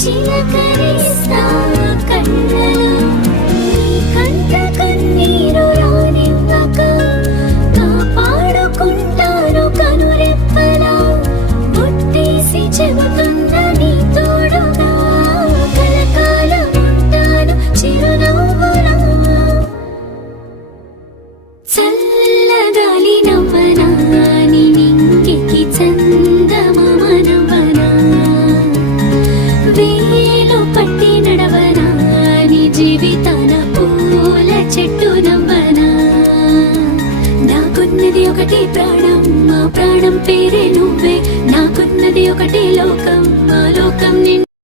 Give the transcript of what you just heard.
చిలకరిస్తా కళ్ళలో నీ కంట కన్నీరు రానివ్వక కాపాడుకుంటాను కనురెప్పలా ముట్టేసి చెబుతున్న నీ తోడుగా కలకాలం ఉంటాను చిరునవ్వులా చల్లగాలి నవ్వనా నీ నింగికి చందమామ నవ్వనా వేలు పట్టి నడవనా నీ జీవితాన పూల చెట్టు నవ్వనా నాకున్నది ఒకటి ప్రాణం మా ప్రాణం పేరే నువ్వే నాకున్నది ఒకటి లోకం మా లోకం